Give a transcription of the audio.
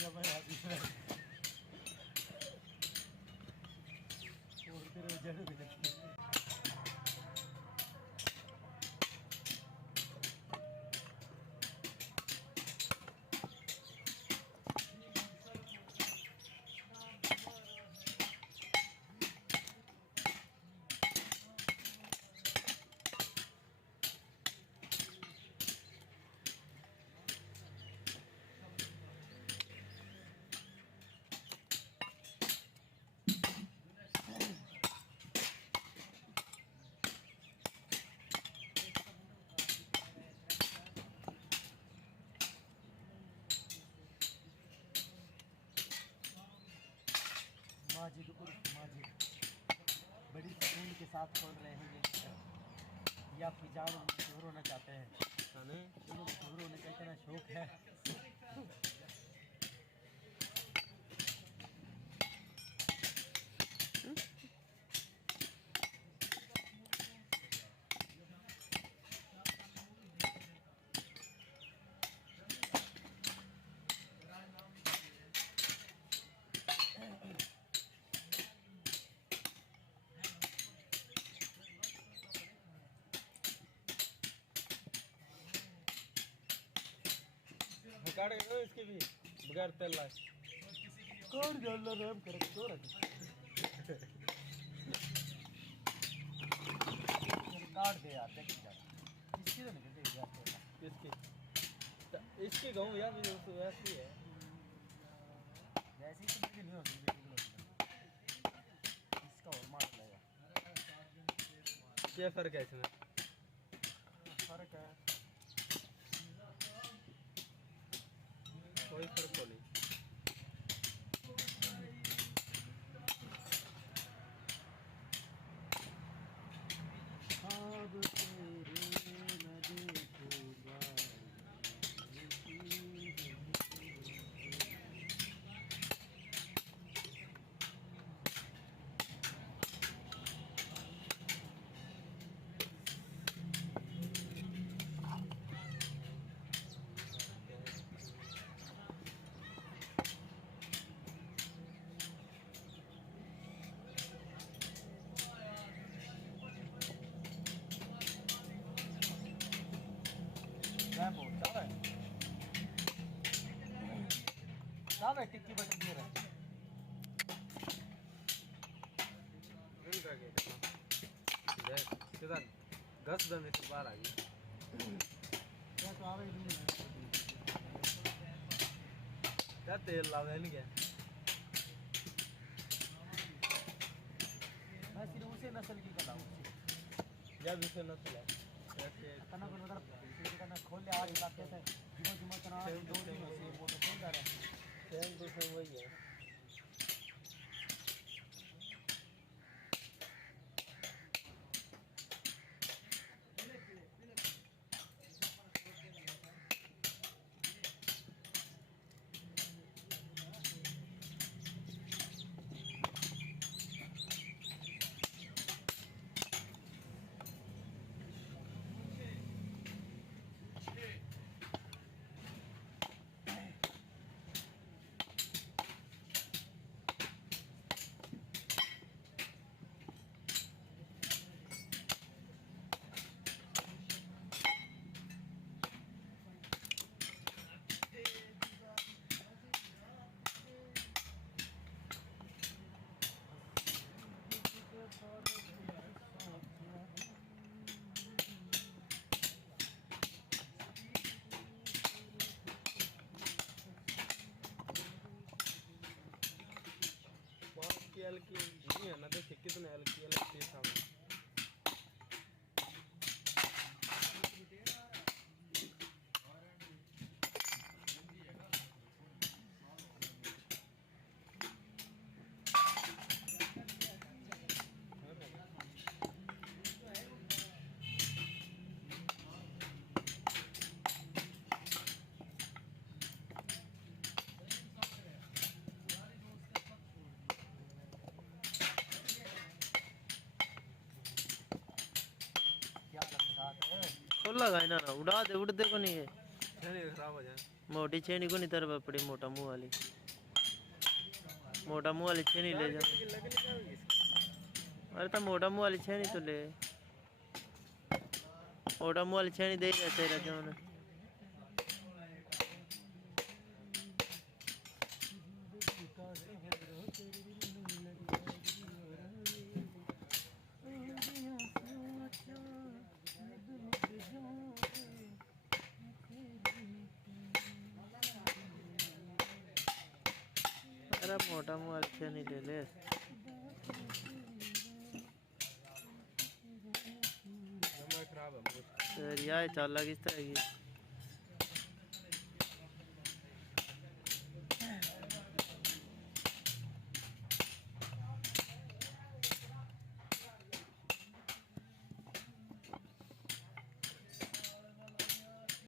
या मैं और तेरे जड़ भी लगी माजिद उर्फ माजिद बड़ी सुकून के साथ खोल रहे हैं ये आपकी जान मशहूर होना चाहते हैं मशहूर होने का इतना शौक है। काट गए इसके भी बगैर तेल लाए कौन जानना नाम कर छोड़ काट दे यार देख जा इसकी तो निकल गई यार इसके गाँव यार भी वैसी है वैसे ही तो नहीं हो सकती इसका और मार लेगा। क्या फर्क है इसमें? फर्क है कोई फर्क तो नहीं। अब तेरे न देखूंगा क्या टिक्की बटन दे रहा है घस देने से बाहर आ गई क्या तो आवे नहीं क्या तेल लावे नहीं क्या मैं सिर्फ उसे नस्ल की कर रहा हूँ जब उसे नस्ल है तना को मतलब खोल ले आज इलाके से जुमा तना 2 दिन से वो तो खोल रहा है सेम तो सेम वही है। एल की नहीं है ना देखिए कितने एल की सामने क्या लगता है खुला गाय ना उड़ा दे उड़ते को नहीं है खराब हो जाए। मोटी छेनी को नहीं तरफ पड़ी, मोटा मुंह वाली छेनी ले जा। अरे तो मोटा मुंह वाली छेनी तो ले, मोटा मुंह वाली छेनी दे जाते रहते उन्हें। अरे मोटा मुंह वाली छेनी ले ले। खराब है यार चाल किस तरह की